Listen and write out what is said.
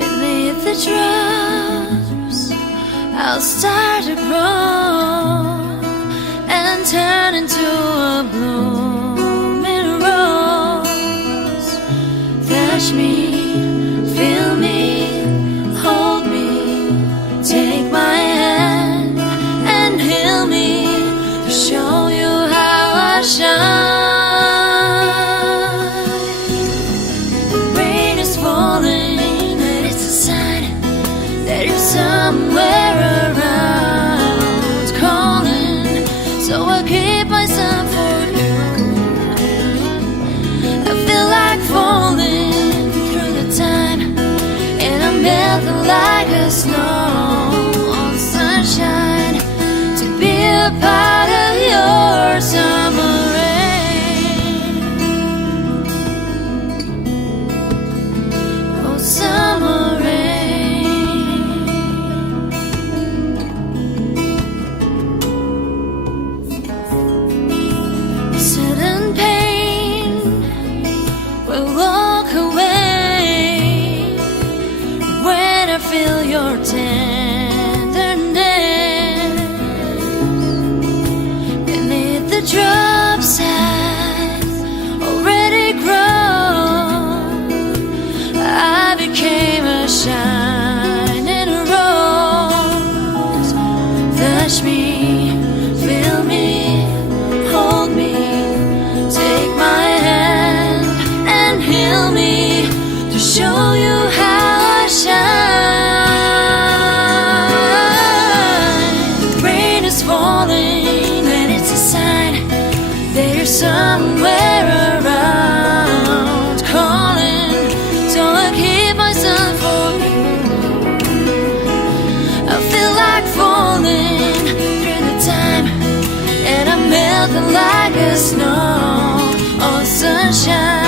Beneath the drops, I'll start to grow and turn into a blooming rose. Touch me, feel me, hold me, take my hand and heal me to show you how I shine. Somewhere around calling, so I'll keep myself for you. I feel like falling through the time, and I'm melting like a snow on sunshine to be a part of your summer rain. Oh, summer rain. Sudden pain will walk away when I feel your tenderness. Beneath the drops I've already grown, I became a shining rose. Touch me, feel me, hold me, take my hand and heal me to show you how I shine. Rain is falling and it's a sign that you're somewhere around calling, so I keep myself for you. I feel like falling through the time, and I'm melting like a snow on sunshine